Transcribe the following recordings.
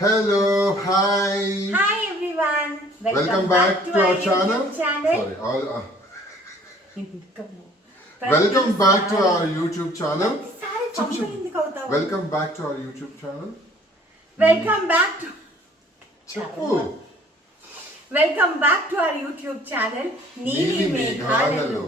Hello, hi. Hi everyone. Welcome back to our channel. Sorry. Welcome back to our YouTube channel. Welcome back to our YouTube channel. Welcome back to Welcome back to our YouTube channel. Neeli Meghalalu.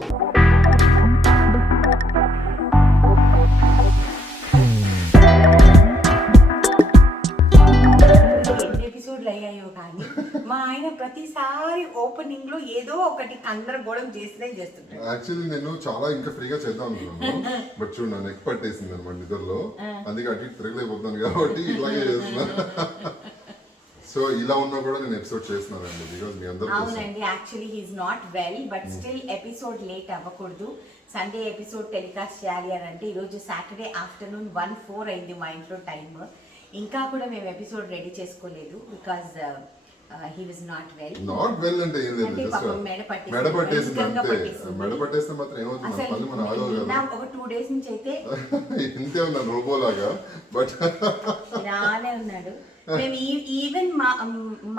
అయ్యాయో కానీ మా ఆయన ప్రతిసారి opening లో ఏదో ఒకటి గందరగోళం చేస్తుంటాడు. యాక్చువల్లీ నేను చాలా ఇంకా ఫ్రీగా చేద్దాం అనుకున్నాను బట్ చూడు నా నెక్ పట్టేసింది అనమాట నిద్రలో, అందుకే అటు ఇటు తిరగలేకపోతున్నాను కాబట్టి ఇలాగే చేస్తున్నా. సో ఇలా ఉన్నా కూడా నేను ఎపిసోడ్ చేస్తున్నానండి బికాజ్ మీ అందరూ. అవునండి, actually he is not well but still episode late అవ్వకూడదు. సండే ఎపిసోడ్ టెలికాస్ట్ చేయాలి అని అంటే ఈరోజు సాటర్డే ఆఫ్టర్నూన్ 1:04 అయింది మా ఇంట్లో టైమ్. ఇంకా కూడా మేము ఎపిసోడ్ రెడీ చేసుకోలేదు because he was not well. Not well అంటే ఏం లేదు, మెడ పట్టేస్తే మాత్రం ఏమవుతుంది పళ్ళు మన ఆగవు కదా. ఒక 2 days నుంచి అయితే ఇంతే ఉన్నాను రోబోలాగా, బట్ ఇలానే ఉన్నాడు. మేము ఈవెన్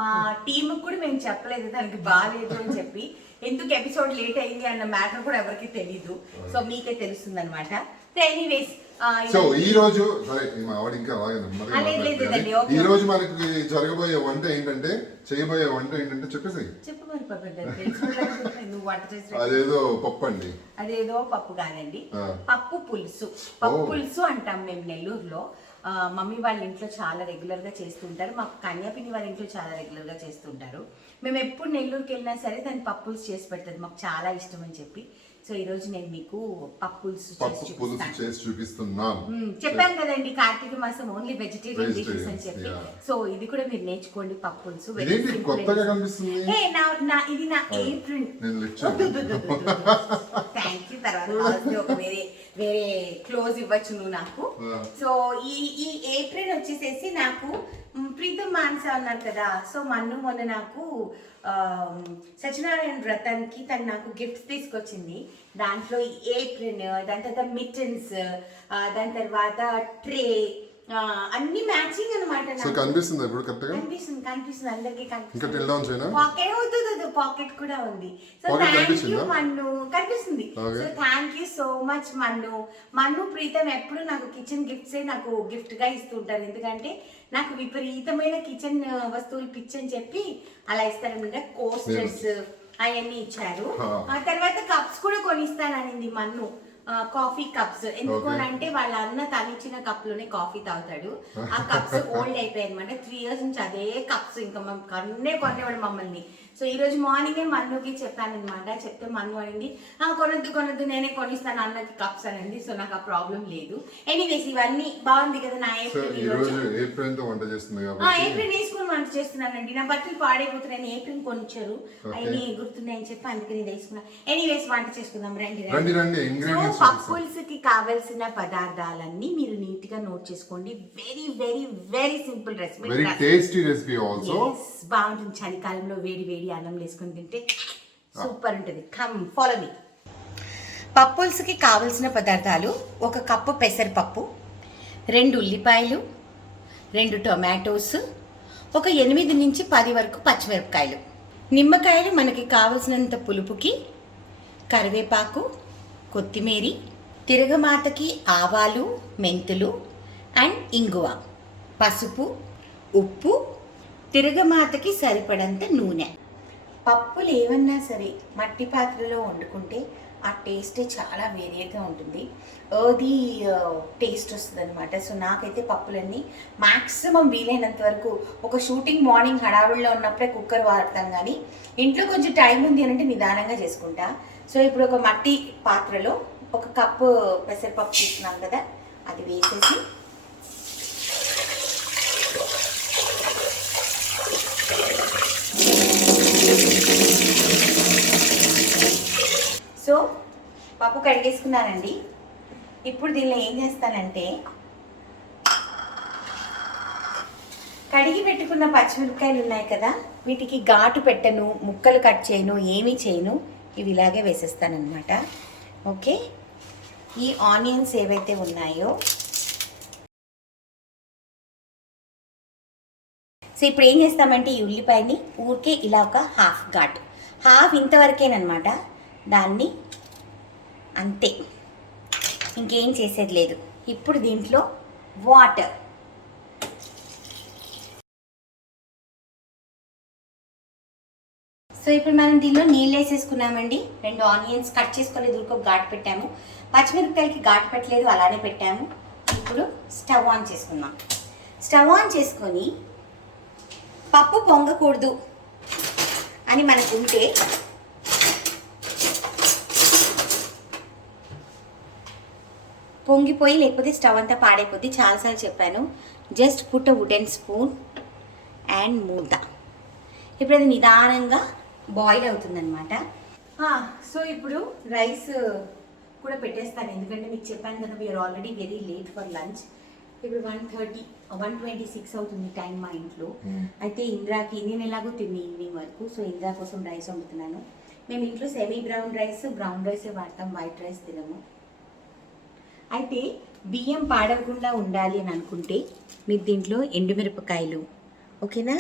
మా టీమ్ కూడా మేము చెప్పలేదు దానికి బాగాలేదు అని చెప్పి. ఎందుకు ఎపిసోడ్ లేట్ అయింది అన్న మ్యాటర్ కూడా ఎవరికి తెలీదు, సో మీకే తెలుస్తుంది అనమాట. ఎనీవేస్ సో ఈ రోజు ఈ రోజు మనకి జరగబోయే వంట ఏంటంటే చేయబోయే వంట ఏంటంటే చెప్పేసి అదేదో పప్పు అండి. అదేదో పప్పు కాదండి, పప్పు పులుసు. పప్పు పులుసు అంటాం మేము నెల్లూరులో. మమ్మీ వాళ్ళ ఇంట్లో చాలా రెగ్యులర్ గా చేస్తుంటారు, మా కన్యాపిని వాళ్ళ ఇంట్లో చాలా రెగ్యులర్ గా చేస్తుంటారు. మేము ఎప్పుడు నెల్లూరుకి వెళ్ళినా సరే దాన్ని పప్పు పులుసు చేసి పెడుతుంది, మాకు చాలా ఇష్టం అని చెప్పి. సో ఈ రోజు నేను మీకు పప్పు పులుసు చేసి చూపిస్తున్నాను. చెప్పాను కదండి కార్తీక మాసం ఓన్లీ వెజిటేరియన్ డిషెస్ అని చెప్పి. సో ఇది కూడా మీరు నేర్చుకోండి పప్పు పులుసు. ఇది నా ఏప్రిల్. Thank you. తర్వాత ఒక వేరే క్లోజ్ ఇవ్వచ్చు నువ్వు నాకు. సో ఈ ఏప్రిల్ వచ్చేసేసి నాకు ప్రీతం మానస అన్నారు కదా, సో మొన్న నాకు సత్యనారాయణ వ్రతానికి తను నాకు గిఫ్ట్స్ తీసుకొచ్చింది. దాంట్లో ఏప్రిల్, దాని తర్వాత మిటన్స్, దాని తర్వాత ట్రే, అన్ని మ్యాచింగ్ అనమాట. కనిపిస్తుంది అందరికి పాకెట్ కూడా ఉంది. సో థ్యాంక్ యూ మన్ను, కనిపిస్తుంది. So thank you so much మన్ను ప్రీతం ఎప్పుడు నాకు కిచెన్ గిఫ్ట్స్ నాకు గిఫ్ట్ గా ఇస్తుంటారు, ఎందుకంటే నాకు విపరీతమైన కిచెన్ వస్తువులు పిచ్చి అని చెప్పి అలా ఇస్తారనమాట. కోస్టర్స్ అవన్నీ ఇచ్చారు. ఆ తర్వాత కప్స్ కూడా కొనిస్తాననింది మన్ను, కాఫీ కప్స్. ఎందుకు అంటే వాళ్ళ అన్న తనిచ్చిన కప్ లోనే కాఫీ తాగుతాడు. ఆ కప్స్ ఓల్డ్ అయిపోయాయి అనమాట. 3 years నుంచి అదే కప్స్ ఇంకా కొనేవాడు మమ్మల్ని. సో ఈ రోజు మార్నింగే మన్నుకి చెప్పాను అనమాట. చెప్తే మన్ను అనింది కొనొద్దు నేనే కొనిస్తాను అన్నకి కప్స్ అనండి. సో నాకు ఆ ప్రాబ్లం లేదు. ఎనీవేస్ ఇవన్నీ బాగుంది కదా. నా ఏప్రిల్ వేసుకుని వంట చేస్తున్నానండి. నా బట్టలు పాడైపోతున్నాయని ఏప్రిల్ కొనిచ్చారు, అవన్నీ గుర్తున్నాయని చెప్పి అందుకని వేసుకున్నా. ఎనీవేస్ వంట చేసుకుందాం రండి. పప్పు పులుసుకి కావాల్సిన పదార్థాలన్నీ మీరు నీట్ గా నోట్ చేసుకోండి. Very very very simple recipe, very tasty recipe also. బాగుంటుంది. చలికాలంలో వేడి వేడి అన్నం వేసుకొని తింటే సూపర్ ఉంటుంది. Come follow me. పప్పు పులుసుకి కావలసిన పదార్థాలు: 1 కప్పు పెసరపప్పు, 2 ఉల్లిపాయలు, 2 టొమాటోస్, ఒక 8 నుంచి 10 వరకు పచ్చిమిరపకాయలు, నిమ్మకాయలు మనకి కావలసినంత పులుపుకి, కరివేపాకు, కొత్తిమీర, తిరగమాతకి ఆవాలు, మెంతులు అండ్ ఇంగువ, పసుపు, ఉప్పు, తిరగమాతకి సరిపడంత నూనె. పప్పులు ఏమన్నా సరే మట్టి పాత్రలో వండుకుంటే ఆ టేస్టే చాలా వేరేగా ఉంటుంది, అది టేస్ట్ వస్తుంది అనమాట. సో నాకైతే పప్పులన్నీ మ్యాక్సిమం వీలైనంత వరకు ఒక షూటింగ్ మార్నింగ్ హడావుడిలో ఉన్నప్పుడే కుక్కర్ వాడతాను, కానీ ఇంట్లో కొంచెం టైం ఉంది అంటే నిదానంగా చేసుకుంటా. సో ఇప్పుడు ఒక మట్టి పాత్రలో 1 కప్పు పెసరపప్పు తీసుకున్నాం కదా, అది వేసేసి సో పప్పు కడిగేసుకున్నానండి. ఇప్పుడు దీనిలో ఏం చేస్తానంటే కడిగి పెట్టుకున్న పచ్చిమిరపకాయలు ఉన్నాయి కదా, వీటికి ఘాటు పెట్టను, ముక్కలు కట్ చేయను, ఏమీ చేయను, ఇవి ఇలాగే వేసేస్తానమాట. ఓకే, ఈ ఆనియన్స్ ఏవైతే ఉన్నాయో ఇప్పుడు ఏం చేస్తామంటే ఈ ఉల్లిపాయని ఊరికే ఇలా ఒక హాఫ్ ఇంతవరకేనమాట, దాన్ని అంతే, ఇంకేం చేసేది లేదు. ఇప్పుడు దీంట్లో వాటర్, సో ఇప్పుడు మనం దీనిలో నీళ్ళు వేసేసుకున్నామండి. 2 ఆనియన్స్ కట్ చేసుకొని దీనికి ఘాటు పెట్టాము, పచ్చిమిరపకాయలకి ఘాటు పెట్టలేదు, అలానే పెట్టాము. ఇప్పుడు స్టవ్ ఆన్ చేసుకుందాం. స్టవ్ ఆన్ చేసుకొని పప్పు పొంగకూడదు అని మనకుంటే పొంగిపోయి లేకపోతే స్టవ్ అంతా పాడైపోద్ది. చాలాసార్లు చెప్పాను, just put a wooden spoon and మూత. ఇప్పుడు అది నిదానంగా బాయిల్ అవుతుందన్నమాట. సో ఇప్పుడు రైస్ కూడా పెట్టేస్తాను, ఎందుకంటే మీకు చెప్పాను కదా we are already very late for lunch. ఇప్పుడు 1:26 అవుతుంది టైం మా ఇంట్లో. అయితే ఇంద్రాకి, నేను ఎలాగో తిని ఈవినింగ్ వరకు, సో ఇంద్రా కోసం రైస్ వండుతున్నాను. మేము ఇంట్లో సెమీ బ్రౌన్ రైసే వాడతాం, వైట్ రైస్ తినము. అయితే బియ్యం పాడవకుండా ఉండాలి అని అనుకుంటే మీరు దీంట్లో ఎండుమిరపకాయలు, ఓకేనా,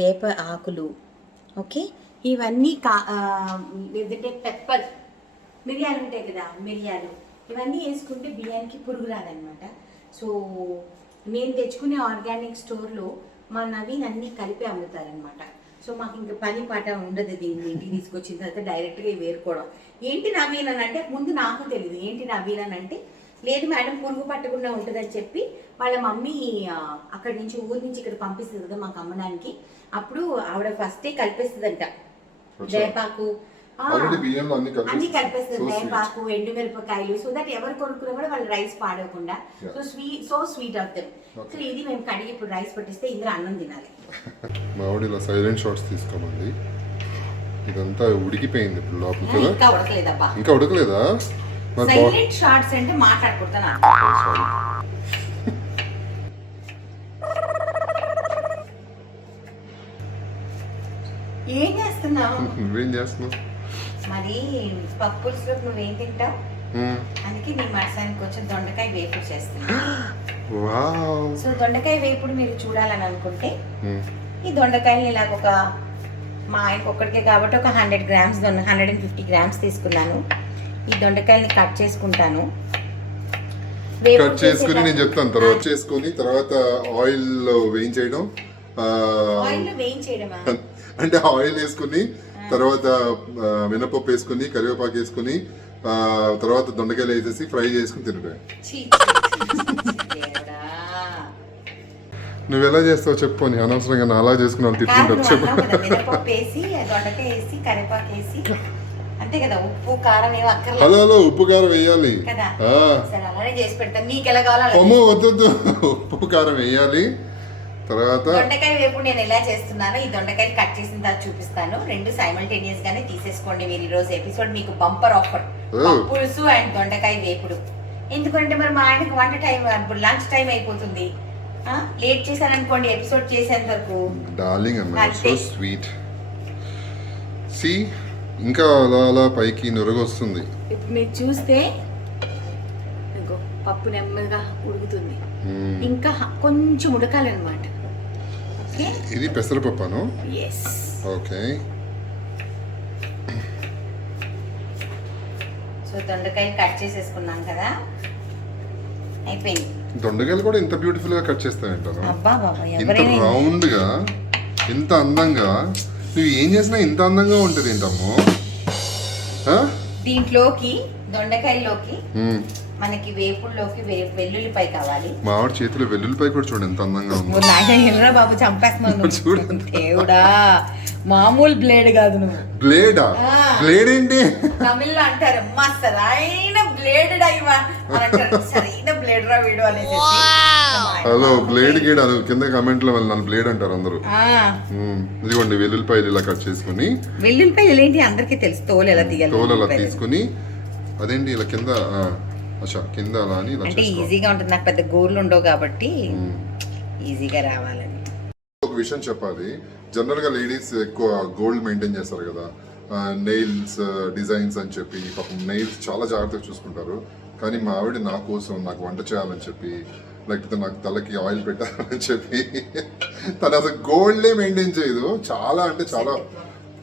వేప ఆకులు, ఓకే, ఇవన్నీ లేదంటే పెప్పర్, మిరియాలు ఉంటాయి కదా, మిరియాలు, ఇవన్నీ వేసుకుంటే బియ్యానికి పురుగు రాదనమాట. సో నేను తెచ్చుకునే ఆర్గానిక్ స్టోర్లో మా నవీన్ అన్నీ కలిపి అమ్ముతారనమాట. సో మాకు ఇంకా పని పాట ఉండదు, దీన్ని ఇంటికి తీసుకొచ్చిన తర్వాత డైరెక్ట్గా వేరుకోవడం. ఏంటి నవీన్ అని అంటే ముందు నాకు తెలియదు, ఏంటి నవీన్ అని అంటే లేదు మేడం పురుగు పట్టకుండా ఉంటుందని చెప్పి వాళ్ళ మమ్మీ అక్కడి నుంచి ఊరి నుంచి ఇక్కడ పంపిస్తుంది కదా మాకు అమ్మడానికి. అప్పుడు ఆవిడ ఫస్టే కలిపేస్తుందంట వేపాకు, అన్ని కలిపేస్తుంది, వేపాకు, ఎండుమిరపకాయలు, సో దట్ ఎవరు కొనుక్కున్నా కూడా వాళ్ళు రైస్ పాడకుండా. So sweet of them. So ఇది మేము కడిగి ఇప్పుడు రైస్ పట్టిస్తే ఇందులో అన్నం తినాలి. మావిడ ఇలా సైలెంట్ షాట్స్ తీసుకోమండి. ఇదంతా ఉడికిపోయింది ఇప్పుడు లోపల కదా, ఇంకా ఉడకలేదబ్బా, ఇంకా ఉడకలేదా? సైలెంట్ షాట్స్ అంటే మాట్లాడుకుంటాను. ఏం చేస్తున్నావు? నువ్వేం చేస్తున్నావు? మరి పప్పుల్స్లో నువ్వేం తింటావు, అందుకే నీ మడసానికి కొంచెం దొండకాయ వేపుడు చేస్తున్నా. సో దొండకాయ వేపుడు మీరు చూడాలని అనుకుంటే ఈ దొండకాయని ఇలాగ ఒక, మా ఆయనకు ఒక్కడికే కాబట్టి ఒక 100 గ్రామ్స్ 150 గ్రామ్స్ తీసుకున్నాను. ఈ దొండకాయల్ని కట్ చేసుకుంటాను. కట్ చేసుకుని నేను చెప్తాను తర్వాత చేసుకుని, తర్వాత ఆయిల్ వేయించేయడం. ఆయిల్ వేయించేయడమా అంటే ఆయిల్ వేసుకుని తర్వాత మినపప్పు వేసుకుని కరివేపాకు వేసుకుని తర్వాత దొండకాయలు వేసేసి ఫ్రై చేసుకుని తినడం. నువ్వు ఎలా చేస్తావు చెప్పు, నీ అనవసరంగా నా అలా చేసుకున్నాను తిట్టుకుంటారు చెప్పు. మినపప్పు వేసి దొండకాయ వేసి కరివేపాకు వేసి అంతే కదా, ఉప్పు కారం ఏమో అక్కర్లేదు. హలో ఉప్పు కారం వేయాలి కదా, సరే అలానే చేసి పెడతాను, నీకు ఎలా కావాలో. అమ్మో వద్దు, ఉప్పు కారం వేయాలి. తర్వాత దొండకాయ వేపుడు నేను ఎలా చేస్తున్నానో ఈ దొండకాయలు కట్ చేసిన తర్వాత చూపిస్తాను. 2 సైమల్టేనియస్ గానే తీసేసుకోండి మీరు. ఈ రోజు ఎపిసోడ్ మీకు బంపర్ ఆఫర్, పులుసు అండ్ దొండకాయ వేపుడు. ఎందుకంటే మరి మా ఆయనకు వంట టైం, లంచ్ టైం అయిపోతుంది. లేట్ చేశాను అనుకోండి ఎపిసోడ్ చేసేంత వరకు. డార్లింగ్ అమ్మ సో స్వీట్. సి ఇంకా అలా అలా పైకి నురగొస్తుంది. ఇప్పుడు మీరు చూస్తే పప్పు నెమ్మదిగా ఉడుకుతుంది, ఇంకా కొంచెం ఉడకాలన్నమాట. ఇది పెసరపప్పును. yes okay. సో దొండకాయలు కట్ చేసేసుకున్నాం కదా, అయిపోయింది. దొండకాయలు కూడా ఇంత బ్యూటిఫుల్ గా కట్ చేస్తానంటాను, అబ్బా బాబా, ఇంత రౌండ్ గా, ఇంత అందంగా. నువ్వు ఏం చేసినా ఇంత అందంగా ఉంటుంది ఏంటమ్మో. దీంట్లోకి దొండకాయలోకి మనకి వేపుడులోకి వెల్లుల్లిపాయ కావాలి. మావాడి చేతిలో వెల్లుల్లిపాయ కూడా చూడండి ఎంత అందంగా ఉంది. నాయన బాబు చంపేస్తున్నావు చూడండి. దేవుడా, మామూలు బ్లేడ్ కాదు నువ్వు. బ్లేడా? బ్లేడ్ ఏంటి? తమిళ్లో అంటారు మా సరైన బ్లేడ్ సరైన బ్లేడ్ రా వీడు అనేసి. హలో బ్లేడ్ గీడ కింద కమెంట్ లో నన్ను బ్లేడ్ అంటారు అందరూ. ఇదిగోండి వెల్లుల్లిపాయలు ఇలా కట్ చేసుకుని. వెల్లుల్లిపాయలు ఏంటి అందరికీ తెలుసు, తోలు ఎలా తీయాలి. తోలు అలా తీసుకుని అదేంటి ఇలా కింద కింద అలా అని అంటే ఈజీగా ఉంటుంది, నాకు పెద్ద గోర్లు ఉండవు కాబట్టి ఈజీగా రావాలని. ఒక విషయం చెప్పాలి, జనరల్ గా లేడీస్ ఎక్కువ గోల్డ్ మెయింటైన్ చేస్తారు కదా, నెయిల్స్ డిజైన్స్ అని చెప్పి పాపం నెయిల్స్ చాలా జాగ్రత్తగా చూసుకుంటారు. కానీ మా ఆవిడ నా కోసం నాకు వంట చేయాలని చెప్పి లేకపోతే నాకు తలకి ఆయిల్ పెట్టాలని చెప్పి తను అసలు గోల్డే మెయింటైన్ చేయదు. చాలా అంటే చాలా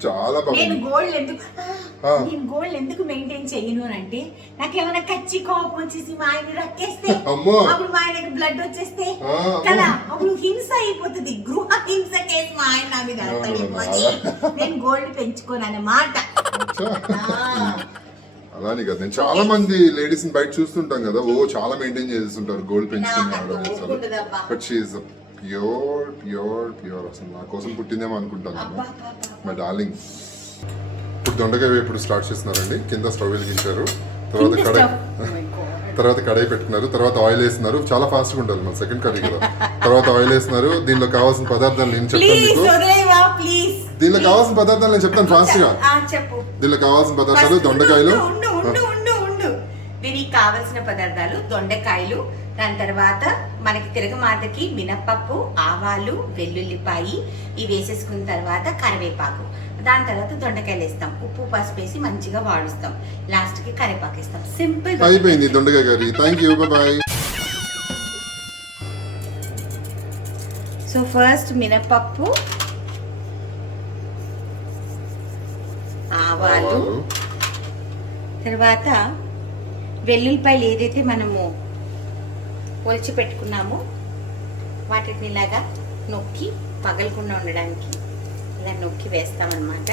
చాలా బాగా. నేను గోల్డ్ ఎందుకు మెయింటైన్ చేయను అని అంటే నాకు ఏమైనా కచ్చి కోపం వచ్చేసి మా ఆయన రక్కేస్తే అమ్మో అప్పుడు మా ఆయనకి బ్లడ్ వచ్చేస్తే కదా అప్పుడు హింస అయిపోతుంది. గృహ హింస కేసు మా ఆయన నా మీద పడిపోతే నేను గోల్డ్ పెంచుకోను అన్నమాట. అలానే కదా, నేను చాలా మంది లేడీస్ బయట చూస్తుంటాం కదా, చాలా మెయింటైన్ చేస్తుంటారు గోల్డ్ పెంచుకున్నారు. But she is pure pure pure. అసలు నా కోసం పుట్టిందేమో అనుకుంటాను మై డార్లింగ్. ఇప్పుడు దొండకాయ వేపుడు స్టార్ట్ చేస్తున్నారండి. కింద స్టవ్ వెలిగించారు, తర్వాత కడాయి పెట్టుకున్నారు, తర్వాత ఆయిల్ వేస్తున్నారు. చాలా ఫాస్ట్గా ఉండాలి మన సెకండ్ కర్రీ కదా. తర్వాత ఆయిల్ వేస్తున్నారు. దీనిలో కావాల్సిన పదార్థాలు నేను చెప్తాను మీకు. దీనిలో కావాల్సిన పదార్థాలు నేను చెప్తాను ఫాస్ట్ గా. దీనిలో కావాల్సిన పదార్థాలు దొండకాయలు. దీనికి కావలసిన పదార్థాలు దొండకాయలు, దాని తర్వాత మనకి తిరగమాతకి మినప్పప్పు, ఆవాలు, వెల్లుల్లిపాయి ఇవి వేసేసుకున్న తర్వాత కరివేపాకు, దాని తర్వాత దొండకాయలు వేస్తాం, ఉప్పు పసుపు వేసి మంచిగా వాడుస్తాం, లాస్ట్ కి కరివేపాకు వేస్తాం. సింపుల్ అయిపోయింది దొండకాయ curry. Thank you, by by. So first మినప్పప్పు, ఆవాలు, తర్వాత వెల్లుల్లిపాయలు ఏదైతే మనము ఒలిచి పెట్టుకున్నామో వాటిని ఇలాగా నొక్కి పగలకుండా ఉండడానికి ఇలా నొక్కి వేస్తామన్నమాట.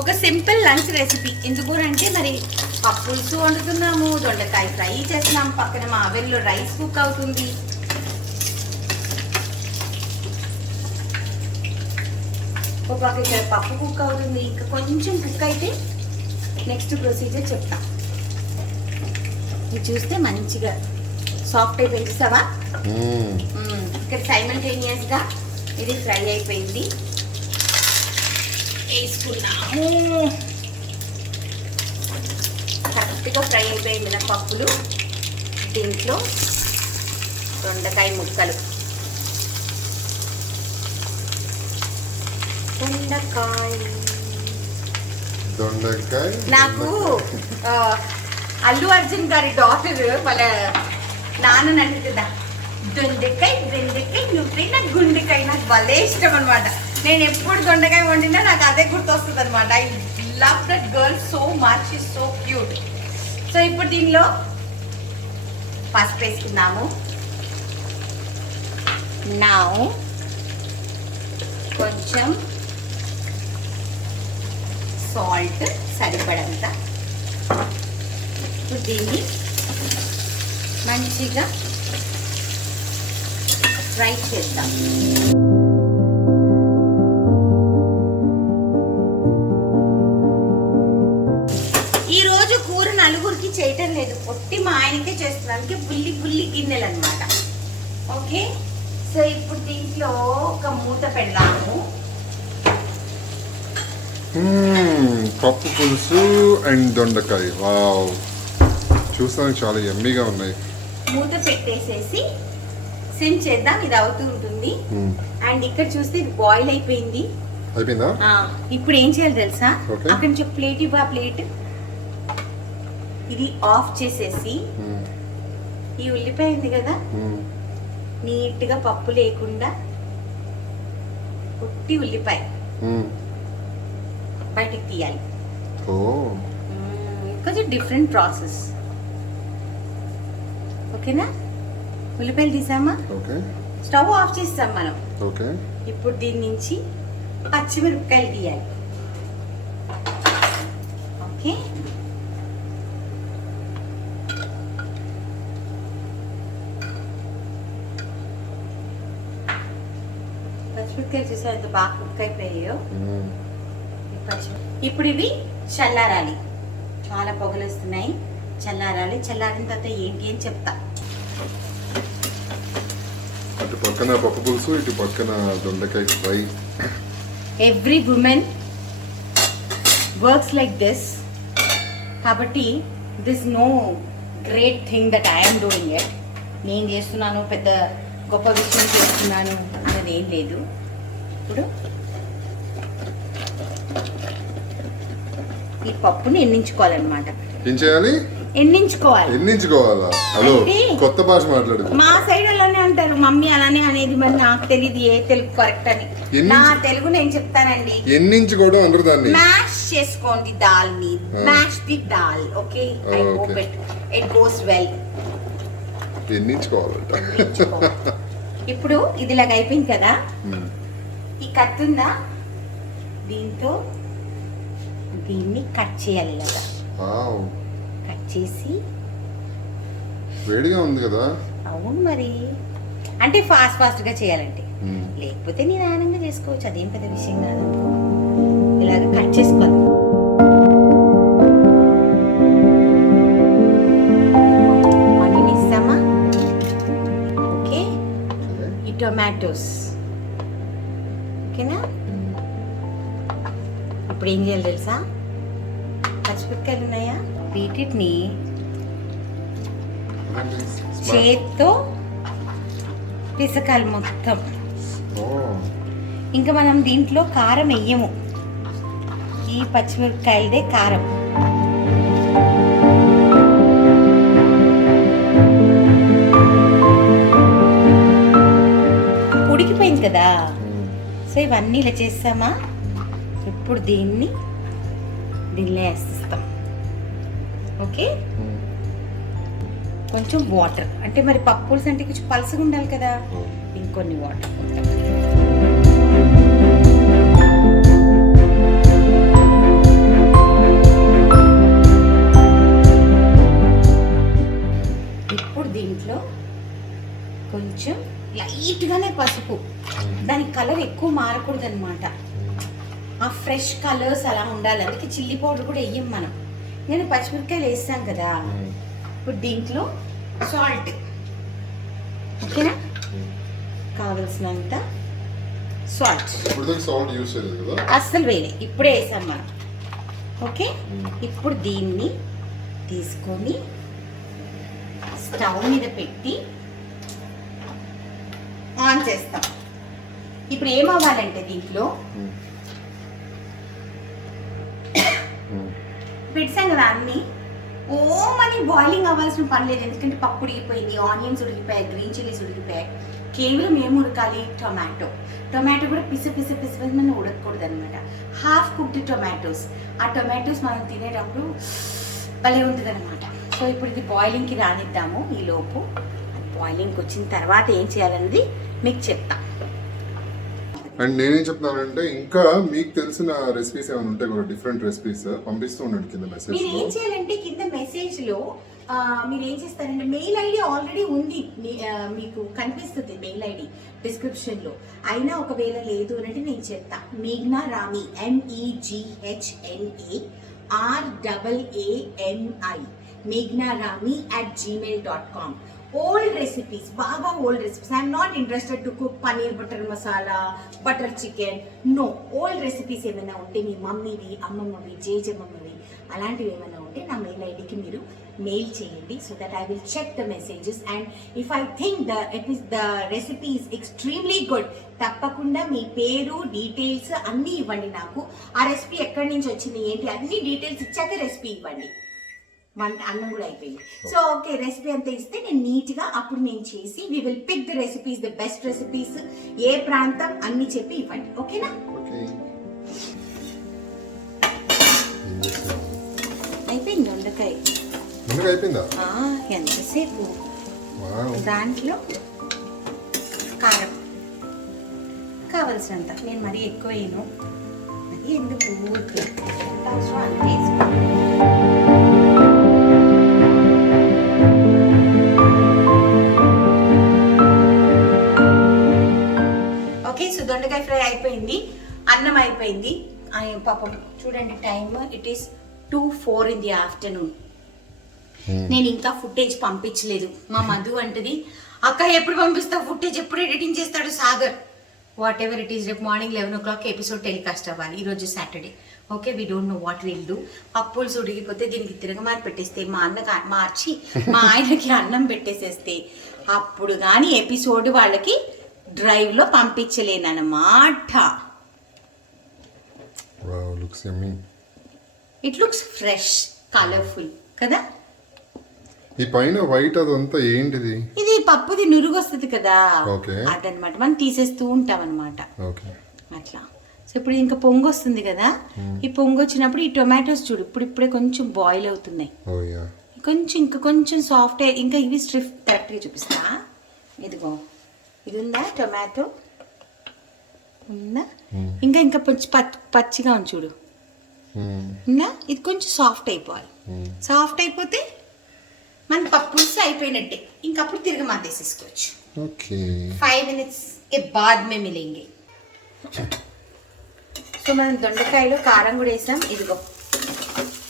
ఒక సింపుల్ లంచ్ రెసిపీ. ఎందుకు అంటే మరి పప్పులుసు వండుతున్నాము, దొండకాయ ఫ్రై చేస్తున్నాము, పక్కన మా అవెన్లో రైస్ కుక్ అవుతుంది. ఒక ఇక్కడ పప్పు కుక్ అవుతుంది. ఇంకా కొంచెం కుక్ అయితే నెక్స్ట్ ప్రొసీజర్ చెప్తా. ఇది చూస్తే మంచిగా సాఫ్ట్ అయిపోయింది సవా. ఇక్కడ సైమల్టేనియస్ గా ఇది ఫ్రై అయిపోయింది. వేసుకున్నాము, కరెక్ట్గా ఫ్రై అయిపోయింది నా పప్పులు. దీంట్లో దొండకాయ ముక్కలు, దొండకాయ. నాకు అల్లు అర్జున్ గారి డాక్టర్ వాళ్ళ నాన్న అంటుందా, దొండకాయ దొండకాయ నువ్వే నా గుండెకాయ. నాకు భలే ఇష్టం అనమాట. నేను ఎప్పుడు దొండకాయ వండినా నాకు అదే గుర్తొస్తుంది అనమాట. I love that girl so much, is so cute. So ఇప్పుడు దీనిలో పసుపు వేసుకున్నాము. నౌ కొంచెం సాల్ట్ సరిపడంత. ఇప్పుడు దీన్ని మంచిగా ఫ్రై చేద్దాం. ఈరోజు కూర నలుగురికి చేయటం లేదు, పొట్టి మా ఆయనకే చేస్తున్నానికి బుల్లి బుల్లి గిన్నెలు అనమాట. ఓకే, సో ఇప్పుడు దీంట్లో ఒక మూత పెడదాము. పప్పు పులుసు అండ్ దొండకాయ. వావ్, చూస్తానికి చాలా యమ్మీగా ఉన్నాయి. మూత పెట్టేసేసి సిమ్ చేద్దాం. ఇది అవుతూ ఉంటుంది. అండ్ ఇక్కడ చూస్తే ఇది బాయిల్ అయిపోయింది. అయిపోయిందా? ఇప్పుడు ఏం చేయాలి తెలుసా, అక్కడ నుంచి ప్లేట్ ఇవ్వ. ప్లేట్ ఇది ఆఫ్ చేసేసి ఈ ఉల్లిపాయ ఉంది కదా, నీట్ గా పప్పు లేకుండా ఉట్టి ఉల్లిపాయ బయటికి తీయాలి. కొంచెం డిఫరెంట్ ప్రాసెస్. ఓకేనా, ఉల్లిపాయలు తీసామా, స్టవ్ ఆఫ్ చేస్తాం మనం. ఇప్పుడు దీని నుంచి పచ్చిమిరపకాయలు తీయాలి. ఓకే, పచ్చిమిరపకాయలు చూసా ఎంత బాగా కుక్ అయిపోయాయో. ఇప్పుడు ఇవి చల్లారాలి. చాలా పొగలు వస్తున్నాయి, చల్లారాలి. చల్లారిన తర్వాత ఏంటి అని చెప్తా. అటు పక్కన పప్పు పులుసు, ఇటు పక్కన దొండకాయ fry. Every women works like this. కాబట్టి this no great thing that I'm doing it. నేను చేస్తున్నాను, పెద్ద గొప్ప విషయం చేస్తున్నాను అనేది ఏం లేదు. ఇప్పుడు ఈ పప్పుని ఎన్నించుకోవాలన్నమాట. ఏం చేయాలి? ఎన్నించుకోవాలి. ఎన్నించుకోవాలా? హలో, అంటే కొత్త భాష మాట్లాడు. మా సైడ్ అలానే అంటారు, మమ్మీ అలానే అనేది. మరి నాకు తెలియదు ఏ తెలుగు కరెక్ట్ అని. నా తెలుగు నేను చెప్తానండి. ఎన్నించుకోవడం అందరూ దాన్ని మ్యాష్ చేసుకోండి దాల్ని. Mash the dal. Okay, I hope it goes well. ఎన్నించుకోవాలంట. ఇప్పుడు ఇది ఇలాగ అయిపోయింది కదా. ఈ కత్తి ఉందా, దీంతో దీన్ని కట్ చేయాలి ఇలాగా. కట్ చేసి, వేడిగా ఉంది కదా. అవును మరి, అంటే ఫాస్ట్ గా చేయాలంటే. లేకపోతే నిదానంగా చేసుకోవచ్చు, అదేం పెద్ద విషయం కాదు. ఇలాగ కట్ చేసుకోవాలి. వాటిని ఇస్తామా? ఓకే, ఈ టొమాటోస్ ఓకేనా. ఇప్పుడు ఏం చేయాలి తెలుసా? పచ్చిమిరపకాయలు ఉన్నాయా, వీటిని చేత్తో పిసకాలి మొత్తం. ఇంకా మనం దీంట్లో కారం వెయ్యము, ఈ పచ్చిమిరపకాయలదే కారం. ఉడికిపోయింది కదా. సో ఇవన్నీ ఇలా చేస్తామా. ఇప్పుడు దీనిలో వేస్తాం. ఓకే, కొంచెం వాటర్, అంటే మరి పప్పు పులుసు అంటే కొంచెం పలసగా ఉండాలి కదా, ఇంకొన్ని వాటర్. ఇప్పుడు దీంట్లో కొంచెం లైట్గానే పసుపు, దాని కలర్ ఎక్కువ మారకూడదు అనమాట. ఆ ఫ్రెష్ కలర్స్ అలా ఉండాలి. అందుకే చిల్లీ పౌడర్ కూడా వేయం మనం. నేను పచ్చిమిరపకాయలు వేస్తాం కదా. ఇప్పుడు దీంట్లో సాల్ట్, ఓకేనా, కావలసినంత సాల్ట్. అస్సలు వేయలే, ఇప్పుడే వేసాం మనం. ఓకే, ఇప్పుడు దీన్ని తీసుకొని స్టవ్ మీద పెట్టి ఆన్ చేస్తాం. ఇప్పుడు ఏమవ్వాలంటే దీంట్లో పెట్టాం కదా అన్నీ, మనీ బాయిలింగ్ అవ్వాల్సిన పని లేదు. ఎందుకంటే పప్పు ఉడికిపోయింది, ఆనియన్స్ ఉడికిపోయాయి, గ్రీన్ చిల్లీస్ ఉడికిపోయాయి. కేవలం ఏం ఉడకాలి? టొమాటో కూడా పిసి మనం ఉడకకూడదు అనమాట. Half cooked tomatoes. ఆ టొమాటోస్ మనం తినేటప్పుడు భలే ఉంటుంది అనమాట. సో ఇప్పుడు ఇది బాయిలింగ్కి రానిద్దాము. ఈ లోపు బాయిలింగ్కి వచ్చిన తర్వాత ఏం చేయాలనేది మీకు చెప్తా. అండ్ నేనేం చెప్తున్నానంటే, ఇంకా మీకు తెలిసిన రెసిపీస్ ఏమైనా ఉంటే కూడా డిఫరెంట్ రెసిపీస్ పంపిస్తూ ఉండండి కింద మెసేజ్. మీరు ఏం చేయాలంటే కింద మెసేజ్ లో మీరు ఏం చేస్తారంటే, మెయిల్ ఐడి ఆల్రెడీ ఉంది, మీకు కనిపిస్తుంది మెయిల్ ఐడి డిస్క్రిప్షన్ లో. అయినా ఒకవేళ లేదు అంటే నేను చెప్తా. మేఘ్నా Rami, MEGHNARAAMI, meghnarami@gmail.com. Old recipes, బాగా old recipes. I'm not interested to cook paneer butter masala, butter chicken, no. Old recipes ఏమైనా ఉంటే మీ మమ్మీవి, అమ్మమ్మవి, జేజమ్మవి అలాంటివి ఏమైనా ఉంటే నా మెయిల్ ఐడికి మీరు మెయిల్ చేయండి. So that I will check the messages. And if I think the recipe is extremely good, తప్పకుండా మీ పేరు, డీటెయిల్స్ అన్నీ ఇవ్వండి నాకు. ఆ రెసిపీ ఎక్కడి నుంచి వచ్చింది ఏంటి అన్ని డీటెయిల్స్ ఇచ్చాక రెసిపీ ఇవ్వండి. అన్నం కూడా అయిపోయింది. సో ఓకే, రెసిపీ అంతా ఇస్తే నేను నీట్గా అప్పుడు నేను చేసి we will pick the recipes, the best recipes, ఏ ప్రాంతం అన్ని చెప్పి ఇవ్వండి. ఓకేనా? అయిపోయింది దొండకాయ. అయిపోయిందా? ఎంతసేపు. దాంట్లో కారం కావలసినంత. నేను మరీ ఎక్కువ వేయను, అది ఎందుకు ఊరికే అవసరం అంత వేసుకో. దొండకాయ ఫ్రై అయిపోయింది, అన్నం అయిపోయింది. పాపం చూడండి time, it is 2:04 in the afternoon. నేను ఇంకా ఫుటేజ్ పంపించలేదు. మా మధు అంటది, అక్క ఎప్పుడు పంపిస్తావు ఫుటేజ్, ఎప్పుడు ఎడిటింగ్ చేస్తాడు Sagar. What ever it is, రేపు మార్నింగ్ 11 o'clock ఎపిసోడ్ టెలికాస్ట్ అవ్వాలి. ఈరోజు Saturday. Okay, we don't know what will do. పప్పులు ఉడికిపోతే దీనికి తిరగమారి పెట్టేస్తే, మా ఆయనకి అన్నం పెట్టేసేస్తే, అప్పుడు కానీ ఎపిసోడ్ వాళ్ళకి డ్రైవ్లో పంపించలేనమాట. ఇట్ లుక్స్ ఫ్రెష్ కలర్ఫుల్ కదా. ఈ పైన వైట్ అదంతా ఏంటిది? ఇది పప్పుది నురుగు వస్తుంది కదా, ఓకే. అదనమాట. మనం తీసేస్తూ ఉంటాం అనమాట ఓకే. అట్లా. సో ఇప్పుడు ఇంకా పొంగు వస్తుంది కదా, ఈ పొంగు వచ్చినప్పుడు ఈ టొమాటోస్ చూడు ఇప్పుడే కొంచెం బాయిల్ అవుతున్నాయి. కొంచెం ఇంకా కొంచెం సాఫ్ట్ ఇంకా ఇవి స్ట్రిఫ్ కరెక్ట్గా చూపిస్తా. ఇదిగో ఇది ఉందా టొమాటో ఉందా, ఇంకా ఇంకా కొంచెం పచ్చిగా ఉంది చూడు ఉందా. ఇది కొంచెం సాఫ్ట్ అయిపోవాలి. సాఫ్ట్ అయిపోతే మన పప్పు అయిపోయినట్టే. ఇంకప్పుడు తిరిగి మాతేసేసుకోవచ్చు. 5 minutes के बाद में मिलेंगे. సో మనం దొండకాయలో కారం కూడా వేసాం. ఇదిగో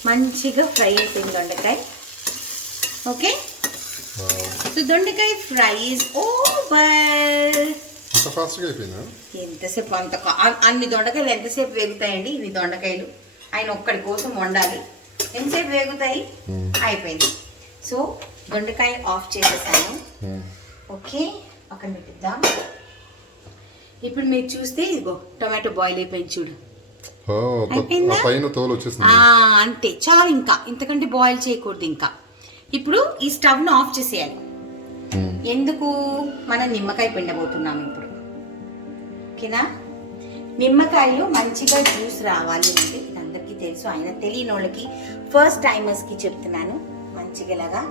మంచిగా ఫ్రై అయిపోయింది దొండకాయ. ఓకే, సో దొండకాయ ఫ్రై ఇస్ ఓవర్. ఎంతసేపు అన్ని దొండకాయలు ఎంతసేపు వేగుతాయండి? ఇన్ని దొండకాయలు ఆయన ఒక్కడి కోసం వండాలి. ఎంతసేపు వేగుతాయి? అయిపోయింది. సో దొండకాయ ఆఫ్ చేసేసాను. ఓకే, పక్కన పెట్టిద్దాం. ఇప్పుడు మీరు చూస్తే ఇదిగో టొమాటో బాయిల్ అయిపోయింది చూడు. అంతే చాలు, ఇంకా ఇంతకంటే బాయిల్ చేయకూడదు. ఇంకా ఇప్పుడు ఈ స్టవ్ ను ఆఫ్ చేసేయాలి. ఎందుకు? మనం నిమ్మకాయ పిండబోతున్నాం ఇప్పుడు. ఓకేనా? నిమ్మకాయలు మంచిగా జ్యూస్ రావాలి అంటే ఇది అందరికీ తెలుసు, అయినా తెలియని వాళ్ళకి ఫస్ట్ టైమర్స్ కి చెప్తున్నాను. మంచిగా ఇలాగా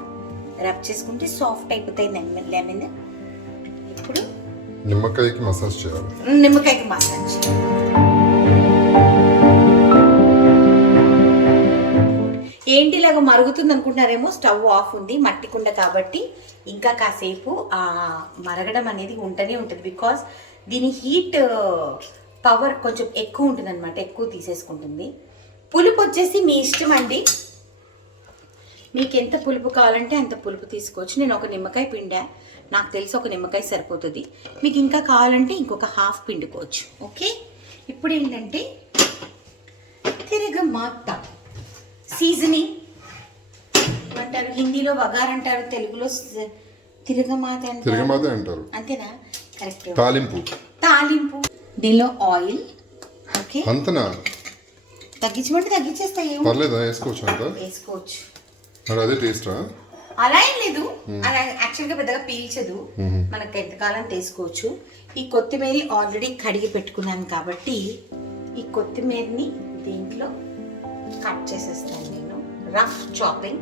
రబ్ చేసుకుంటే సాఫ్ట్ అయిపోతాయి లెమన్. ఇప్పుడు నిమ్మకాయకి మసాజ్ చేయాలి. నిమ్మకాయకి మసాజ్. ఏంటి ఇలాగ మరుగుతుంది అనుకుంటున్నారేమో, స్టవ్ ఆఫ్ ఉంది, మట్టి కుండ కాబట్టి ఇంకా కాసేపు మరగడం అనేది ఉంటూనే ఉంటుంది. బికాస్ దీని హీట్ పవర్ కొంచెం ఎక్కువ ఉంటుంది అనమాట, ఎక్కువ తీసేసుకుంటుంది. పులుపు వచ్చేసి మీ ఇష్టం అండి, మీకు ఎంత పులుపు కావాలంటే అంత పులుపు తీసుకోవచ్చు. నేను ఒక నిమ్మకాయ పిండా, నాకు తెలిసి ఒక నిమ్మకాయ సరిపోతుంది. మీకు ఇంకా కావాలంటే ఇంకొక హాఫ్ పిండుకోవచ్చు. ఓకే, ఇప్పుడు ఏంటంటే తిరగమాత సీజనింగ్ అంటారు, హిందీలో వగార్ అంటారు, తెలుగులో తిరగమాత అంటారు. అంతేనా? కరెక్ట్. తాలింపు దీనిలో ఆయిల్. ఓకే, అంతనా? తగ్గించమంటే తగ్గించేస్తా, వేసుకోవచ్చు. అదే టేస్టా? అలా ఏం లేదు, అలా యాక్చువల్గా పెద్దగా పీల్చదు, మనకు ఎంతకాలం తీసుకోవచ్చు. ఈ కొత్తిమీర ఆల్రెడీ కడిగి పెట్టుకున్నాను కాబట్టి ఈ కొత్తిమీరని దీంట్లో కట్ చేసేస్తాను నేను, రఫ్ చాపింగ్.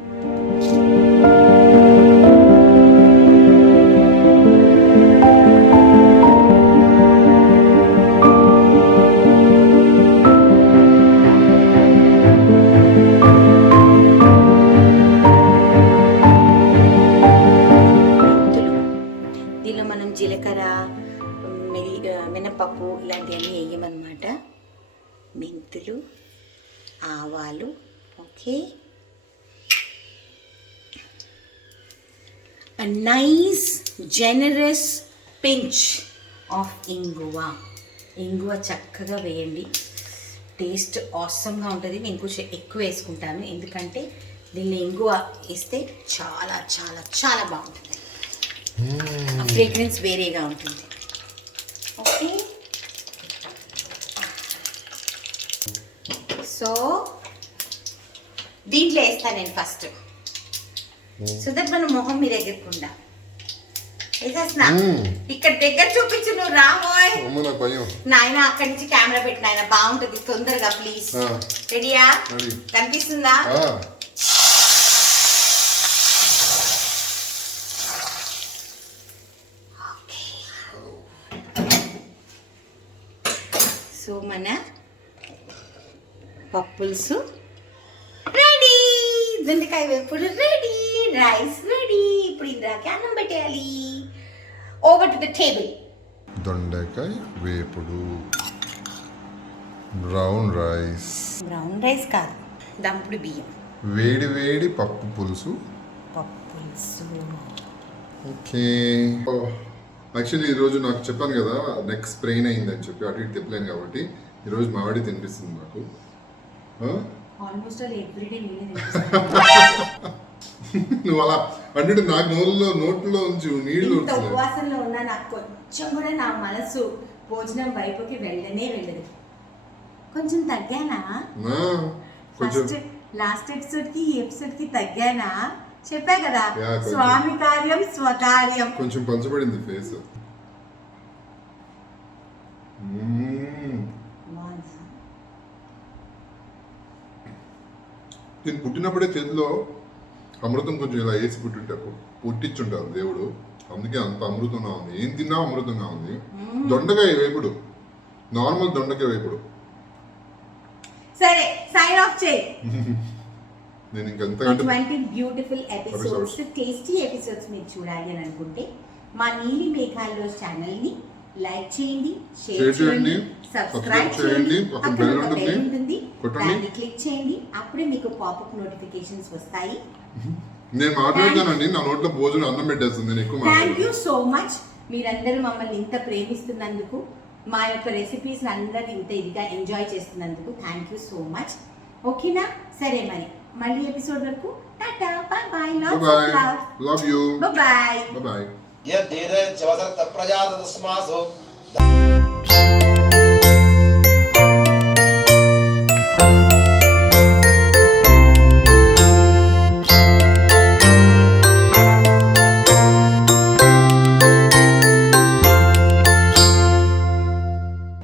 దీనిలో మనం జీలకర్ర, మినపప్పు ఇలాంటివన్నీ వేయమన్నమాట. మెంతులు, ఆవాలు. Okay, a nice generous pinch of ఇంగువ. ఇంగువ చక్కగా వేయండి, టేస్ట్ ఆసమ్గా ఉంటుంది. నేను కొంచెం ఎక్కువ వేసుకుంటాను ఎందుకంటే దీన్ని ఇంగువ వేస్తే చాలా చాలా చాలా బాగుంటుంది, ఫ్రేగ్రెన్స్ వేరేగా ఉంటుంది. ఓకే, సో దీంట్లో వేస్తాను నేను ఫస్ట్, సో దట్ మన మొహం మీ దగ్గరకుండా వేసేస్తున్నా. ఇక్కడ దగ్గర చూపించు, నువ్వు రాబోయ్ నాయన. అక్కడి నుంచి కెమెరా పెట్టి నాయన, బాగుంటుంది తొందరగా ప్లీజ్. రెడీయా? కనిపిస్తుందా? సో మన పప్పుల్సు రెడీ, దొండకాయ వేపుడు రెడీ, రైస్ రెడీ. ఇప్పుడు ఇందాకే అన్నం పెట్టేయాలి. Over to the table. దొండకాయ వేపుడు, బ్రౌన్ రైస్ కాదు, దంపుడు బియ్యం, వేడి వేడి పప్పు పులుసు. ఓకే, యాక్చువల్లీ ఈరోజు నాకు చెప్పాను కదా నెక్ స్ప్రెయిన్ అయిందని చెప్పి, అటు ఇటు తిప్పలేను కాబట్టి ఈరోజు మామిడి తినిపిస్తుంది నాకు. నువ్వు అలా అంటే నాకు నోట్లో ఉంచు, నీళ్ళు ఉపవాసంలో ఉన్నా నాకు కొంచెం కూడా నా మనసు భోజనం వైపుకి వెళ్ళనే వెళ్ళదు. కొంచెం తగ్గానా? కొంచెం లాస్ట్ ఎపిసోడ్ కి ఈ ఎపిసోడ్ కి తగ్గానా చెప్పా కదా యా, కొంచెం. స్వామి కార్యం స్వకార్యం. కొంచెం పంచబడింది ఫేస్. నేను పుట్టినప్పుడే చేతిలో అమృతం కొంచెం ఇలా వేసి పుట్టించుంటారు దేవుడు, అందుకే అంత అమృతంగా ఉంది. ఏం తిన్నా అమృతంగా ఉంది. దొండకాయ వేపుడు, నార్మల్ దొండకాయ వేపుడు. సరే సైన్ ఆఫ్ చేయి. నేను ఇంకెంతకంటే ఇటువంటి బ్యూటిఫుల్ ఎపిసోడ్స్, టేస్టీ ఎపిసోడ్స్ మీరు చూడాలి అని అనుకుంటే మా నీలి మేఘాల్లో ఛానల్ ని లైక్ చేయండి, షేర్ చేయండి, సబ్స్క్రైబ్ చేయండి. పక్కన అక్కడ బెల్ ఒక ఉంటుంది, బెల్ ఉంటుంది, కొట్టండి. దాన్ని క్లిక్ చేయండి. అప్పుడే మీకు పాపప్ నోటిఫికేషన్స్ వస్తాయి. నేను మాట్లాడతానండి, నా నోట్లో భోజనం అన్నం పెట్టేస్తుంది. నేను ఎక్కువ థ్యాంక్ యూ సో మచ్. మీరందరూ మమ్మల్ని ఇంత ప్రేమిస్తున్నందుకు, మా యొక్క రెసిపీస్ అందరూ ఇంత ఇదిగా ఎంజాయ్ చేస్తున్నందుకు థ్యాంక్ యూ సో మచ్. ఓకేనా? సరే మరి మళ్ళీ ఎపిసోడ్ వరకు Tata, by by, love you, by by. By. यद् धीरे च वसर्त प्रजात तस्मासु